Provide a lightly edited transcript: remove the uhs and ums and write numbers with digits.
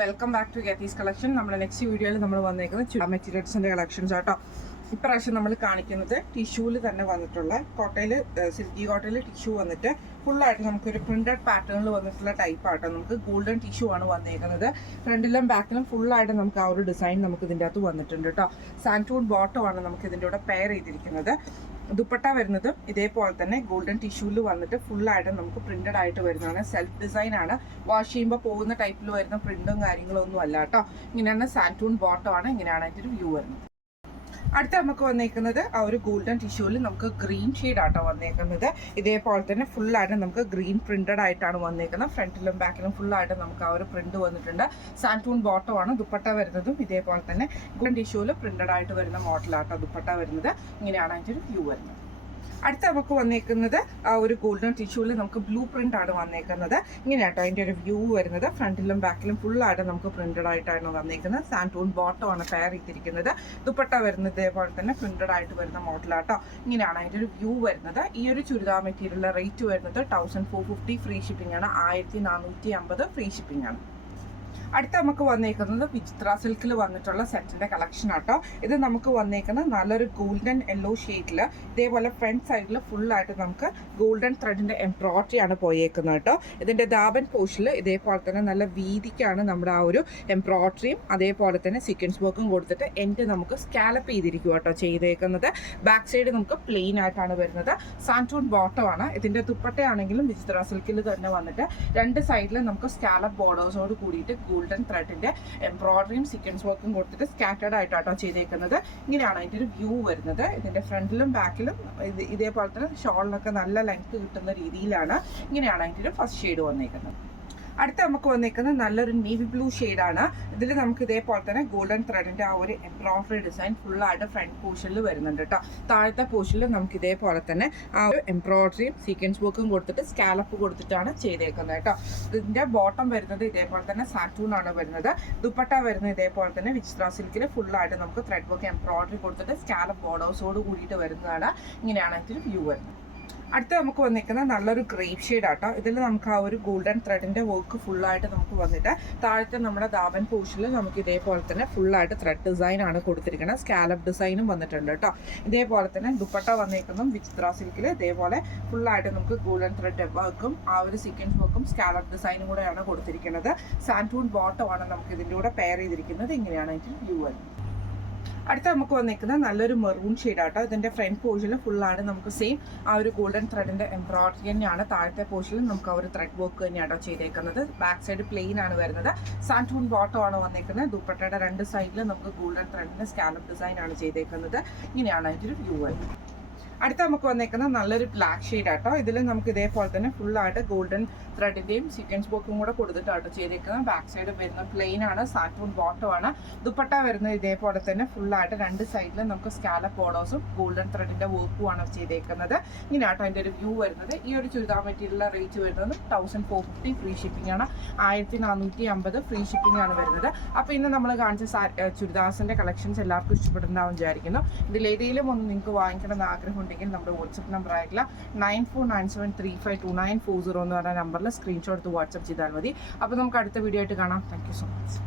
Welcome back to Getty's collection. നമ്മുടെ next വീഡിയോയിൽ നമ്മൾ വന്നേക്കുന്നത് ചുരിദാർ മെറ്റീരിയൽസിന്റെ കളക്ഷൻസ് ആട്ടോ. ഇപ്രാവശ്യം നമ്മൾ കാണിക്കുന്നത് ടിഷ്യൂവിൽ തന്നെ വന്നിട്ടുള്ള കോട്ടയിൽ സിൽക്കി കോട്ടയിൽ ടിഷ്യൂ വന്നിട്ട് ഫുള്ളായിട്ട് നമുക്കൊരു പ്രിന്റഡ് പാറ്റേണിൽ വന്നിട്ടുള്ള ടൈപ്പ് ആട്ടോ. നമുക്ക് ഗോൾഡൻ ടിഷ്യൂ ആണ് വന്നേക്കുന്നത്. ഫ്രണ്ടിലും ബാക്കിലും ഫുള്ളായിട്ട് നമുക്ക് ആ ഒരു ഡിസൈൻ നമുക്ക് ഇതിൻ്റെ അകത്ത് വന്നിട്ടുണ്ട് കേട്ടോ. സാൻറ്റൂൺ ബോട്ടം ആണ് നമുക്ക് ഇതിൻ്റെ കൂടെ പെയർ ചെയ്തിരിക്കുന്നത്. ദുപ്പട്ട വരുന്നതും ഇതേപോലെ തന്നെ ഗോൾഡൻ ടിഷ്യൂവിൽ വന്നിട്ട് ഫുള്ളായിട്ട് നമുക്ക് പ്രിന്റഡ് ആയിട്ട് വരുന്നതാണ്. സെൽഫ് ഡിസൈൻ ആണ്. വാഷ് ചെയ്യുമ്പോൾ പോകുന്ന ടൈപ്പിൽ വരുന്ന പ്രിന്റും കാര്യങ്ങളും ഒന്നും അല്ല കേട്ടോ. ഇങ്ങനെയാണ് സാൻറ്റൂൺ ബോട്ടം ആണ്. ഇങ്ങനെയാണ് അതിൻ്റെ ഒരു വ്യൂ വരുന്നത്. അടുത്ത നമുക്ക് വന്നേക്കുന്നത് ആ ഒരു ഗോൾഡൻ ടിഷ്യൂവിൽ നമുക്ക് ഗ്രീൻ ഷെയ്ഡ് ആട്ടോ വന്നേക്കുന്നത്. ഇതേപോലെ തന്നെ ഫുള്ളായിട്ട് നമുക്ക് ഗ്രീൻ പ്രിന്റഡ് ആയിട്ടാണ് വന്നേക്കുന്നത്. ഫ്രണ്ടിലും ബാക്കിലും ഫുള്ളായിട്ട് നമുക്ക് ആ ഒരു പ്രിന്റ് വന്നിട്ടുണ്ട്. സാൻറ്റൂൺ ബോട്ടം ആണ്. ദുപ്പട്ട വരുന്നതും ഇതേപോലെ തന്നെ ഗോൾഡൻ ടിഷ്യൂവിൽ പ്രിന്റഡ് ആയിട്ട് വരുന്ന മോഡലാട്ടോ ദുപ്പട്ട വരുന്നത്. ഇങ്ങനെയാണ് അതിൻ്റെ ഒരു വ്യൂ വരുന്നത്. അടുത്ത നമുക്ക് വന്നേക്കുന്നത് ആ ഒരു ഗോൾഡൻ ടിഷ്യൂവിൽ നമുക്ക് ബ്ലൂ പ്രിന്റ് ആണ് വന്നേക്കുന്നത്. ഇങ്ങനെയാട്ടോ അതിൻ്റെ ഒരു വ്യൂ വരുന്നത്. ഫ്രണ്ടിലും ബാക്കിലും ഫുള്ളായിട്ട് നമുക്ക് പ്രിന്റഡ് ആയിട്ടാണ് വന്നേക്കുന്നത്. സാൻറ്റൂൺ ബോട്ടം ആണ് പെയർ ചെയ്തിരിക്കുന്നത്. ദുപ്പട്ട വരുന്നത് ഇതേപോലെ തന്നെ പ്രിന്റഡ് ആയിട്ട് വരുന്ന മോഡലാട്ടോ. ഇങ്ങനെയാണ് അതിൻ്റെ ഒരു വ്യൂ വരുന്നത്. ഈ ഒരു ചുരിദാർ മെറ്റീരിയലിന്റെ റേറ്റ് വരുന്നത് 1450 ഫ്രീ ഷിപ്പിംഗ് ആണ്. 1450 ഫ്രീ ഷിപ്പിംഗ് ആണ്. അടുത്ത നമുക്ക് വന്നേക്കുന്നത് വിചിത്ര സിൽക്കിൽ വന്നിട്ടുള്ള സെറ്റിന്റെ കളക്ഷൻ ആട്ടോ. ഇത് നമുക്ക് വന്നേക്കുന്നത് നല്ലൊരു ഗോൾഡൻ യെല്ലോ ഷെയ്ഡിൽ ഇതേപോലെ ഫ്രണ്ട് സൈഡിൽ ഫുള്ളായിട്ട് നമുക്ക് ഗോൾഡൻ ത്രെഡിന്റെ എംബ്രോയിഡറി ആണ് പോയേക്കുന്നത് കേട്ടോ. ഇതിന്റെ ദാബൻ പോർഷനിൽ ഇതേപോലെ തന്നെ നല്ല വീതിക്കാണ് നമ്മുടെ ആ ഒരു എംബ്രോയിഡറിയും അതേപോലെ തന്നെ സീക്വൻസ് വർക്കും കൊടുത്തിട്ട് എൻഡ് നമുക്ക് സ്കാലപ്പ് ചെയ്തിരിക്കും കേട്ടോ ചെയ്തേക്കുന്നത്. ബാക്ക് സൈഡ് നമുക്ക് പ്ലെയിൻ ആയിട്ടാണ് വരുന്നത്. സാൻറ്റൂൺ ബോട്ടം ആണ്. ഇതിന്റെ ദുപ്പട്ടയാണെങ്കിലും വിചിത്ര സിൽക്കിൽ തന്നെ വന്നിട്ട് രണ്ട് സൈഡിൽ നമുക്ക് സ്കാലപ്പ് ബോർഡേഴ്സോട് കൂടിയിട്ട് ഗോൾഡൻ ത്രെഡിന്റെ എംബ്രോയിഡറിയും സീക്വൻസ് വർക്കും കൊടുത്തിട്ട് സ്കാറ്റേർഡ് ആയിട്ടാട്ടോ ചെയ്തേക്കുന്നത്. ഇങ്ങനെയാണ് അതിൻ്റെ ഒരു വ്യൂ വരുന്നത്. ഇതിന്റെ ഫ്രണ്ടിലും ബാക്കിലും ഇതേപോലെ തന്നെ ഷോളിനൊക്കെ നല്ല ലെങ്ത് കിട്ടുന്ന രീതിയിലാണ്. ഇങ്ങനെയാണ് അതിൻ്റെ ഒരു ഫസ്റ്റ് ഷെയ്ഡ് വന്നേക്കുന്നത്. അടുത്ത നമുക്ക് വന്നേക്കുന്നത് നല്ലൊരു നേവി ബ്ലൂ ഷെയ്ഡാണ്. ഇതിൽ നമുക്ക് ഇതേപോലെ തന്നെ ഗോൾഡൻ ത്രെഡിന്റെ ആ ഒരു എംബ്രോയിഡറി ഡിസൈൻ ഫുള്ളായിട്ട് ഫ്രണ്ട് പോർഷനിൽ വരുന്നുണ്ട് കേട്ടോ. താഴത്തെ പോർഷനിൽ നമുക്ക് ഇതേപോലെ തന്നെ ആ ഒരു എംബ്രോയിഡറിയും സീക്വൻസ് വർക്കും കൊടുത്തിട്ട് സ്കാലപ്പ് കൊടുത്തിട്ടാണ് ചെയ്തേക്കുന്നത് കേട്ടോ. ഇതിന്റെ ബോട്ടം വരുന്നത് ഇതേപോലെ തന്നെ സാൻറ്റൂൺ ആണ് വരുന്നത്. ദുപ്പട്ട വരുന്നത് ഇതേപോലെ തന്നെ വിചിത്ര സിൽക്കിൽ ഫുള്ളായിട്ട് നമുക്ക് ത്രെഡ് വർക്ക് എംബ്രോയിഡറി കൊടുത്തിട്ട് സ്കാലപ്പ് ബോർഡേഴ്സോട് കൂടിയിട്ട് വരുന്നതാണ്. ഇങ്ങനെയാണ് അതിൻ്റെ വ്യൂ വരുന്നത്. അടുത്ത നമുക്ക് വന്നിരിക്കുന്നത് നല്ലൊരു ഗ്രേപ്പ് ഷെയ്ഡ് ആട്ടോ. ഇതിൽ നമുക്ക് ആ ഒരു ഗോൾഡൻ ത്രെഡിന്റെ വർക്ക് ഫുള്ളായിട്ട് നമുക്ക് വന്നിട്ട് താഴത്തെ നമ്മുടെ ദാബൻ പോർഷനിൽ നമുക്ക് ഇതേപോലെ തന്നെ ഫുള്ളായിട്ട് ത്രെഡ് ഡിസൈൻ ആണ് കൊടുത്തിരിക്കുന്നത്. സ്കാലപ്പ് ഡിസൈനും വന്നിട്ടുണ്ട് കേട്ടോ. ഇതേപോലെ തന്നെ ദുപ്പട്ട വന്നേക്കുന്നതും വിചിത്ര സിൽക്കിൽ ഇതേപോലെ ഫുള്ളായിട്ട് നമുക്ക് ഗോൾഡൻ ത്രെഡ് വർക്കും ആ ഒരു സീക്വൻസ് വർക്കും സ്കാലപ്പ് ഡിസൈനും കൂടെയാണ് കൊടുത്തിരിക്കുന്നത്. സാൻറ്റൂൺ ബോട്ടം ആണ് നമുക്ക് ഇതിൻ്റെ കൂടെ പെയർ ചെയ്തിരിക്കുന്നത്. ഇങ്ങനെയാണ് ഇതിൻ്റെ വ്യൂ വരുന്നത്. അടുത്ത നമുക്ക് വന്നിരിക്കുന്നത് നല്ലൊരു മെറൂൺ ഷെയ്ഡ് ആട്ടോ. ഇതിന്റെ ഫ്രണ്ട് പോർഷനിൽ ഫുള്ളാണ് നമുക്ക് സെയിം ആ ഒരു ഗോൾഡൻ ത്രെഡിന്റെ എംബ്രോയിഡറി തന്നെയാണ്. താഴത്തെ പോർഷനിൽ നമുക്ക് ആ ഒരു ത്രെഡ് വർക്ക് തന്നെയാണോ ചെയ്തേക്കുന്നത്. ബാക്ക് സൈഡ് പ്ലെയിൻ ആണ് വരുന്നത്. സാൻറ്റൂൺ ബോട്ടം ആണ് വന്നിരിക്കുന്നത്. ദുപ്പട്ടയുടെ രണ്ട് സൈഡിൽ നമുക്ക് ഗോൾഡൻ ത്രെഡിന്റെ സ്കാലപ്പ് ഡിസൈൻ ആണ് ചെയ്തേക്കുന്നത്. ഇങ്ങനെയാണ് അതിൻ്റെ ഒരു വ്യൂ വരുന്നത്. അടുത്ത നമുക്ക് വന്നേക്കുന്നത് നല്ലൊരു ബ്ലാക്ക് ഷെയ്ഡ് ആട്ടോ. ഇതിൽ നമുക്ക് ഇതേപോലെ തന്നെ ഫുള്ളായിട്ട് ഗോൾഡൻ ത്രെഡിന്റെയും സീക്വൻസ് വർക്കും കൂടെ കൊടുത്തിട്ടാട്ടോ ചെയ്തേക്കുന്നത്. ബാക്ക് സൈഡ് വരുന്ന പ്ലെയിൻ ആണ്. സാൻറ്റൂൺ ബോട്ടം ആണ്. ദുപ്പട്ട വരുന്നത് ഇതേപോലെ തന്നെ ഫുള്ളായിട്ട് രണ്ട് സൈഡിലും നമുക്ക് സ്കാലപ്പ് ബോർഡേഴ്സും ഗോൾഡൻ ത്രെഡിന്റെ വർക്കും ആണ് ചെയ്തേക്കുന്നത്. ഇങ്ങനെയാട്ടോ അതിൻ്റെ ഒരു വ്യൂ വരുന്നത്. ഈ ഒരു ചുരിദാർ മെറ്റീരിയലിന്റെ റേറ്റ് വരുന്നത് 1450 ഫ്രീ ഷിപ്പിംഗ് ആണ്. 1450 ഫ്രീ ഷിപ്പിംഗ് ആണ് വരുന്നത്. അപ്പോൾ ഇന്ന് നമ്മൾ കാണിച്ച ചുരിദാർസിന്റെ കളക്ഷൻസ് എല്ലാവർക്കും ഇഷ്ടപ്പെടുന്നുണ്ടാവും വിചാരിക്കുന്നു. ഇതിലേതെങ്കിലും ഒന്ന് നിങ്ങൾക്ക് വാങ്ങിക്കണമെന്ന് ആഗ്രഹം ഉണ്ടെങ്കിൽ നമ്മുടെ വാട്സപ്പ് നമ്പർ ആയിട്ടുള്ള 9497352940 എന്ന് പറഞ്ഞ നമ്പറിൽ സ്ക്രീൻഷോട്ട് എടുത്ത് വാട്സപ്പ് ചെയ്താൽ മതി. അപ്പോൾ നമുക്ക് അടുത്ത വീഡിയോ ആയിട്ട് കാണാം. Thank you so much.